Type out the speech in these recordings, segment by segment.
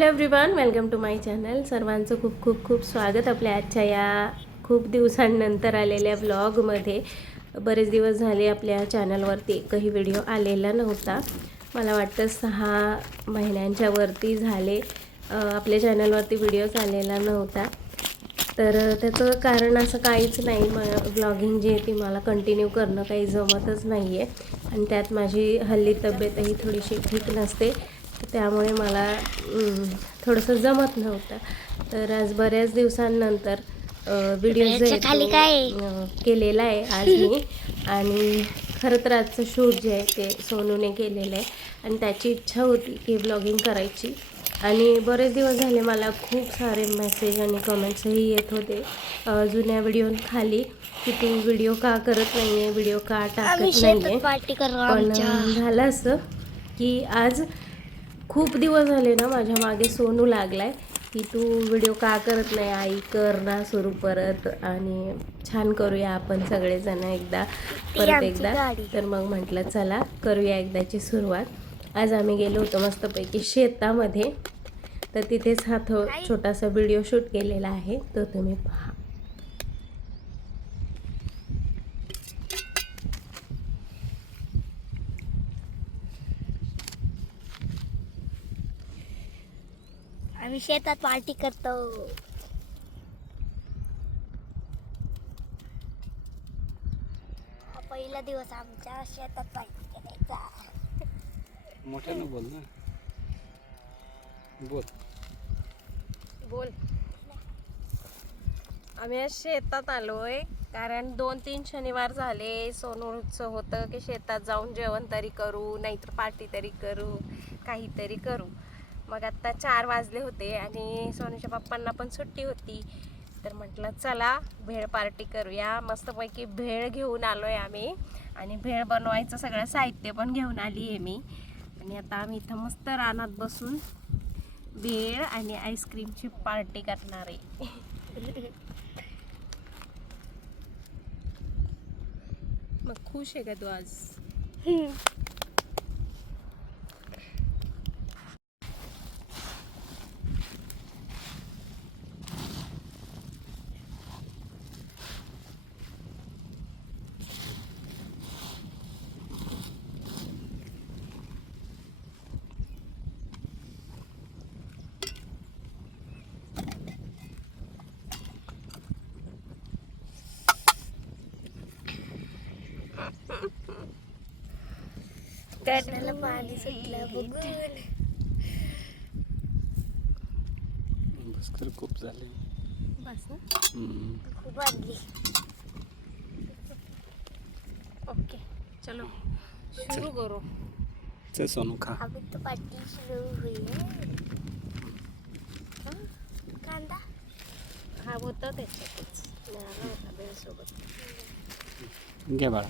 Hello everyone welcome to my channel. सर्वांचं खूप खूप खूप स्वागत आपल्या आजच्या या खूप दिवसांनंतर आलेल्या ब्लॉगमध्ये बरेच दिवस झाले आपल्या चॅनलवरती एकही व्हिडिओ आलेला नव्हता. मला वाटतं सहा महिन्यांच्या वरती झाले. आपल्या चॅनलवरती व्हिडिओज आलेला नव्हता. तर त्याचं कारण असं काहीच नाही. म ब्लॉगिंग जी आहे ती मला कंटिन्यू करणं काही जमतच नाही आहे आणि त्यात माझी हल्ली तब्येतही थोडीशी ठीक नसते. त्यामुळे मला थोडंसं जमत नव्हतं. तर आज बऱ्याच दिवसांनंतर व्हिडिओ? केलेला आहे आज मी. आणि खरं तर आजचं शूट जे आहे ते सोनूने केलेलं आहे. आणि त्याची इच्छा होती की ब्लॉगिंग करायची. आणि बरेच दिवस झाले मला खूप सारे मेसेज आणि कमेंट्सही येत होते. जुन्या व्हिडिओखाली की तू व्हिडिओ का करत नाही आहे व्हिडिओ का टाकत नाही आहे पण झालं असं की आज खूप दिवस झाले ना माझ्या मागे सोनू लागलाय. की तू व्हिडिओ का करत नाही आई? कर ना सुरू परत आणि छान करूया आपण सगळेजण एकदा परत एकदा. तर मग म्हटलं चला करूया एकदाची सुरुवात. आज आम्ही गेलो होतो मस्तपैकी शेतामध्ये. तर तिथेच हा थो छोटासा व्हिडिओ शूट केलेला आहे. तो तुम्ही पहा. आम्ही शेतात पार्टी करतो. हा पहिला दिवस आमच्या शेतात पार्टी करायचा. मोठ्यानं बोल ना. बोल. बोल. आम्ही आज शेतात आलोय कारण दोन तीन शनिवार झाले सोनूचं होतं की शेतात जाऊन जेवण तरी करू नाहीतर पार्टी तरी करू काहीतरी करू. मग आत्ता चार वाजले होते आणि सोनूच्या पप्पांना पण सुट्टी होती. तर म्हटलं चला भेळ पार्टी करूया. मस्तपैकी भेळ घेऊन आलो आहे आम्ही. आणि भेळ बनवायचं सगळं साहित्य पण घेऊन आली आहे मी. आणि आता आम्ही इथं मस्त रानात बसून भेळ आणि आईस्क्रीमची पार्टी करणार आहे. मग खुश आहे का तू आज? कर्णाला पाणी सुटलं बघून भास्कर खूप झाले. खूप आणली ओके चलो. शुरू करू. चल सोनू खा. अभी तो पार्टी सुरू हुई है? हं? कांदा? हा होता त्याच्यातच. मिळाला होता भेळसोबत घे बाळा.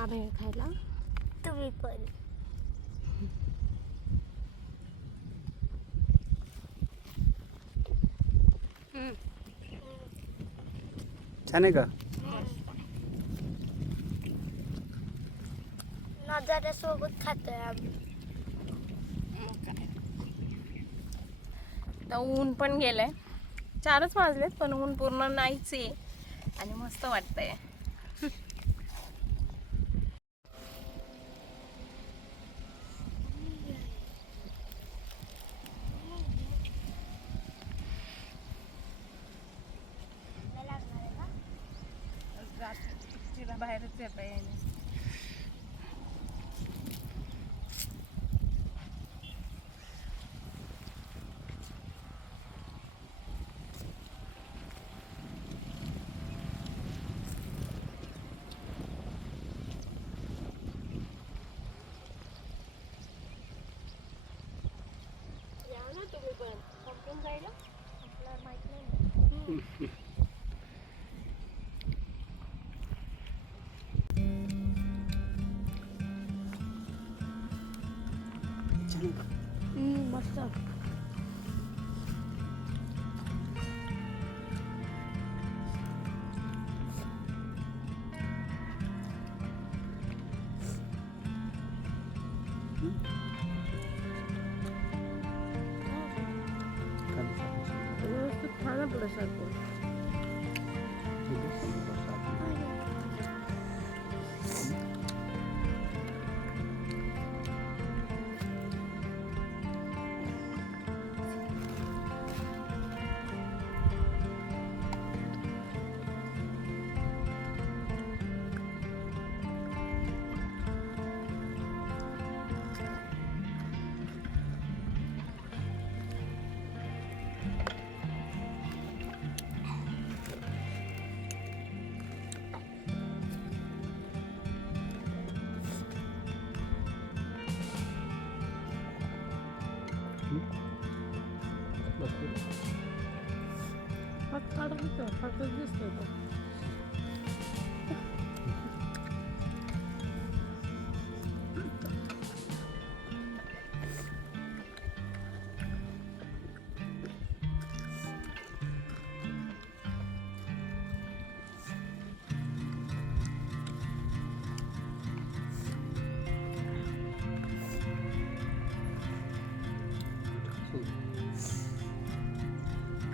या भेळ खायला. तुम्ही पण. छान आहे का? नजारा सोबत खातोय आम्ही. तर ऊन पण गेलंय. चारच वाजलेत पण ऊन पूर्ण नाहीच आहे. आणि मस्त वाटतंय. Yung garlic? 음, 맛있어. Farklı bir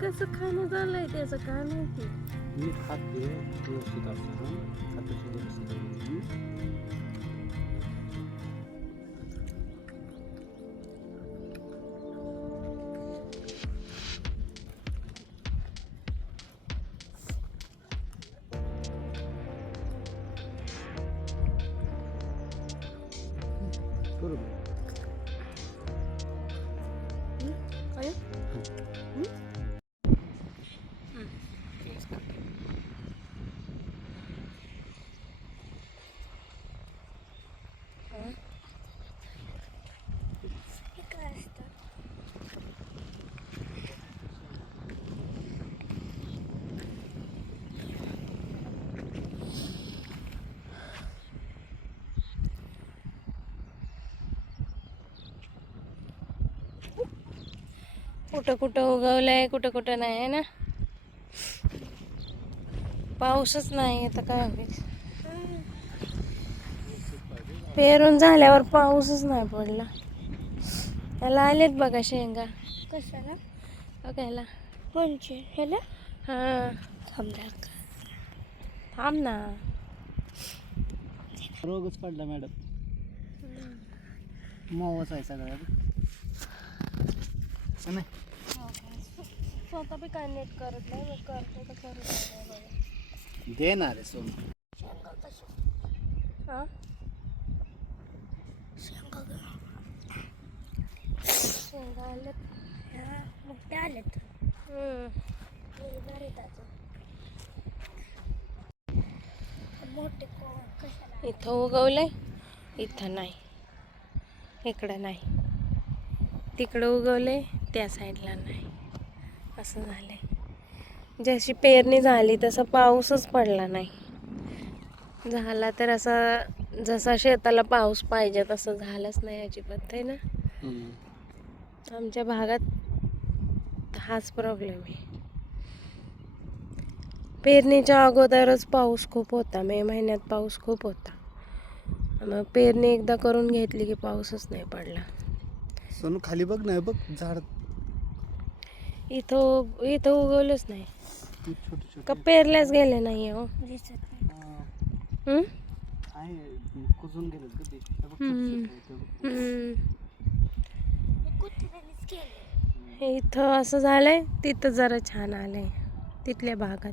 कसं खाणं झालंय त्याचं काय माहिती मी खाते व्यवस्थित असतं खाते व्यवस्थित बरोबर कुठं कुठं उगवलंय कुठं कुठं नाही आहे ना? पाऊसच नाही आता काय होईल? पेरून झाल्यावर पाऊसच नाही पडला. त्याला आलेत बघा शेंगा. कशाला? बघायला कोणचे? ह्याला हा. थांबला थांब ना. रोगच पडला मॅडम. मोवाच आहे सगळ्या नाही स्वतः बी काय नीट करत नाही मग करतो तर करत देणार आहे सोनं. शेंगा कशा? हा? शेंगा हा, मग ते आलेत हम्म. येणार आहेत अजून. मोठे कोण? कशाला? इथं उगवलंय? इथं नाही. इकडं नाही. तिकडं उगवलंय त्या साईडला नाही. असं झालंय. जशी पेरणी झाली तसा पाऊसच पडला नाही. झाला तर असा जसा शेताला पाऊस पाहिजे तसं झालंच नाही अजिबात आहे ना? आमच्या भागात हाच प्रॉब्लेम आहे. पेरणीच्या अगोदरच पाऊस खूप होता मे महिन्यात पाऊस खूप होता. मग पेरणी एकदा करून घेतली की पाऊसच नाही पडला. सोनू खाली बघ ना बघ झाड. इथं इथं उगवलंच नाही. छोटे का छोटे पेरल्याच गेले नाही हो. नाही. हा, इथं असं झालंय तिथं जरा छान आलंय. तिथल्या भागात.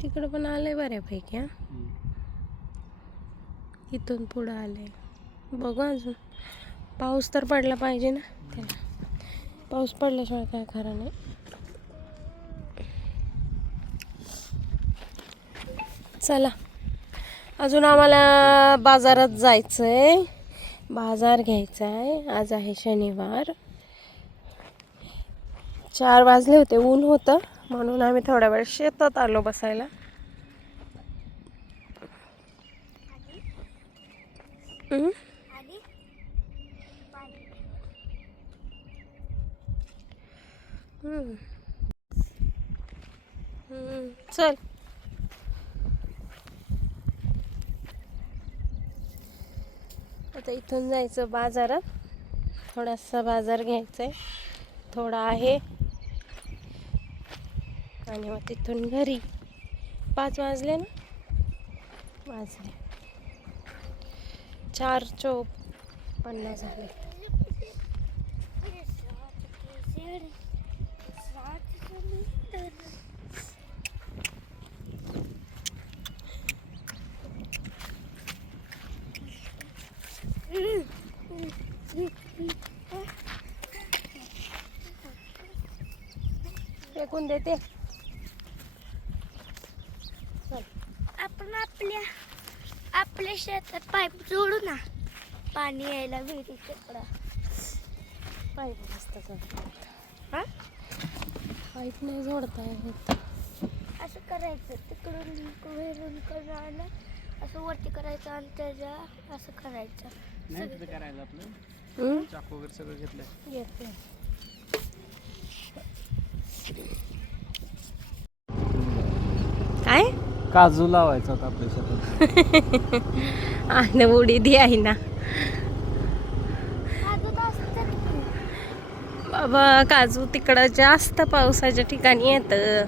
तिकडं पण आलंय बऱ्यापैकी हा. इथून पुढं आलंय. बघू अजून. पाऊस तर पडला पाहिजे ना. त्याला पाऊस पडल्याशिवाय काय खरं नाही. चला. अजून आम्हाला बाजारात जायचं आहे बाजार घ्यायचा आहे आज आहे शनिवार. चार वाजले होते ऊन होतं. म्हणून आम्ही थोड्या वेळ शेतात आलो बसायला. हम्म? आणि पाणी हम्म. हम्म, चल. आता इथून जायचं बाजारात. थोडासा बाजार घ्यायचा आहे थोडा आहे. आणि मग तिथून घरी. पाच वाजले ना? वाजले. चार चौक पन्नास झाले. चल. आपण आपल्या आपल्या शेतात पाईप जोडू ना. पाणी यायला विहिरी तिकडं पाईप मस्त हा? पाईप नाही जोडता येत. असं करायचं. तिकडून विहिरून करून असं वरती करायचं आणि त्याच्या असं करायचं. करायला आपलं? चाकू वगैरे सगळं घेतलंय. येते काय काजू लावायचा होता आपल्या शेतात आणि उडी दी आहे ना. बाबा काजू तिकडं जास्त पावसाच्या ठिकाणी येतं.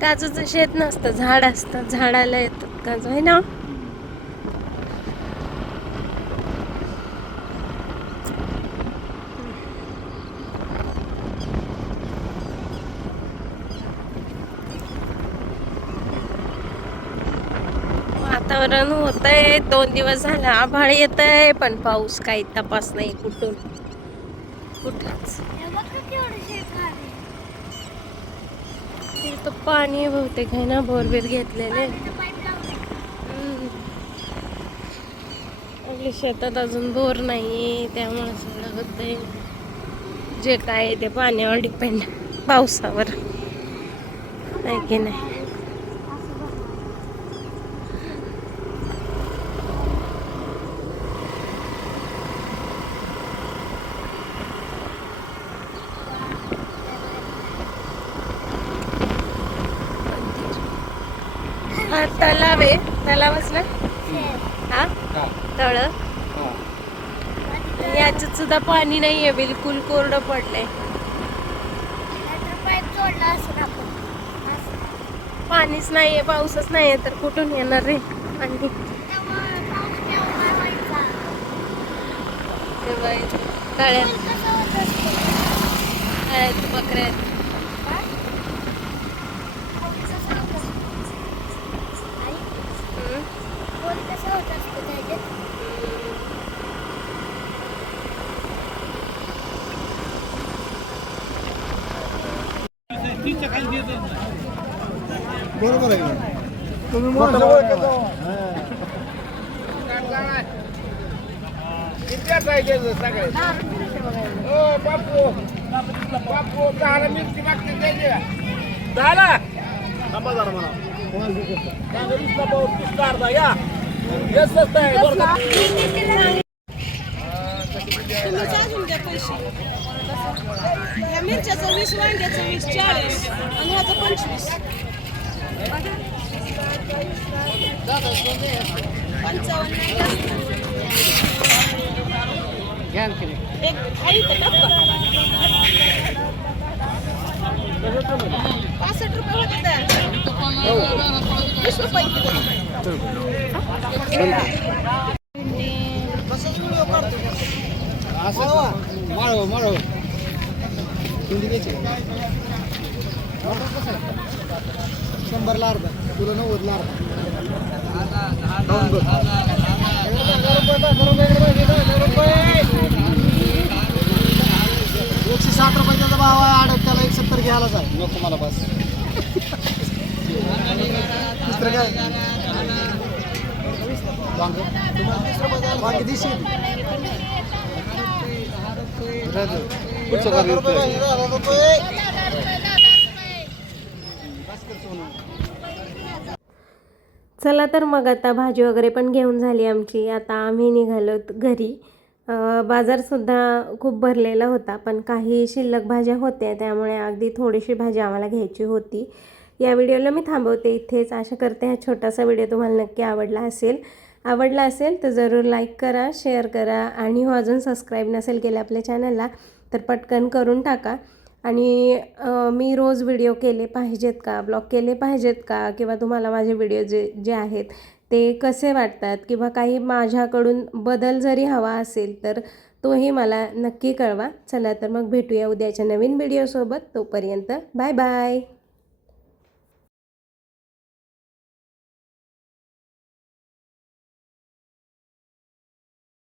काजूचं शेत नसतं झाड असतं झाडाला येतात काजू आहे ना? वातावरण होतंय. दोन दिवस झालं आभाळ येतंय पण पाऊस काही तपास नाही कुठून. आहे. तिथं पाणी. बहुतेक आहे ना बोरबीर घेतलेले. आपल्या शेतात अजून बोर नाही त्यामुळे सगळं होतंय. जे काय आहे ते पाण्यावर डिपेंड पावसावर. आहे की नाही असं बघ. हा तलाव आहे तलावच ना हा? तळ? याच्यात सुद्धा पाणी नाहीये बिलकुल कोरडं पडलंय. पाणीच नाहीये पाऊसच नाहीये तर कुठून येणार रे आणि त्यामुळे पाऊस केव्हा व्हायचा? तेव्हा काळ्या पूल कसं होत असतं? काळ्यात बकऱ्या आहेत. हा? पूल कसं होत असतं? आई, हम्म. पूल कसं होत असतं त्याच्यात? बरोबर आहे. तुम्ही या मिरच्याचं वीस वांग्याचं वीस चाळीस आणि ह्याचं पंचवीस पंचावन्न एक आहे इथं टप्पा पासष्ट रुपये होते वीस रुपये माळव माळव हिंदी घ्यायची शंभरला अर्धा तुला नव्वदला एकशे साठ रुपयाचा भाव आहे आडत त्याला एक सत्तर घ्यायला जा. नको मला बस. दुसरं काय? वांग वांग दिशील चला तर मग आता भाजी वगैरे पण घेऊन झाली आमची. आता आम्ही निघालो घरी. बाजारसुद्धा खूप भरलेला होता पण काही शिल्लक भाज्या होत्या त्यामुळे अगदी थोडीशी भाजी आम्हाला घ्यायची होती. या व्हिडिओला मी थांबवते इथेच. आशा करते हा छोटासा व्हिडिओ तुम्हाला नक्की आवडला असेल. आवडला असेल तर जरूर लाईक करा शेअर करा आणि हो अजून सबस्क्राईब नसेल केलं आपल्या चॅनलला तर पटकन करून टाका. आणि मी रोज व्हिडिओ केले पाहिजेत का? ब्लॉग केले पाहिजेत का? किंवा तुम्हाला माझे व्हिडिओ जे जे आहेत ते कसे वाटतात? किंवा काही माझ्याकडून बदल जरी हवा असेल तर तोही मला नक्की कळवा. चला तर मग भेटूया उद्याच्या नवीन व्हिडिओसोबत. तोपर्यंत बाय बाय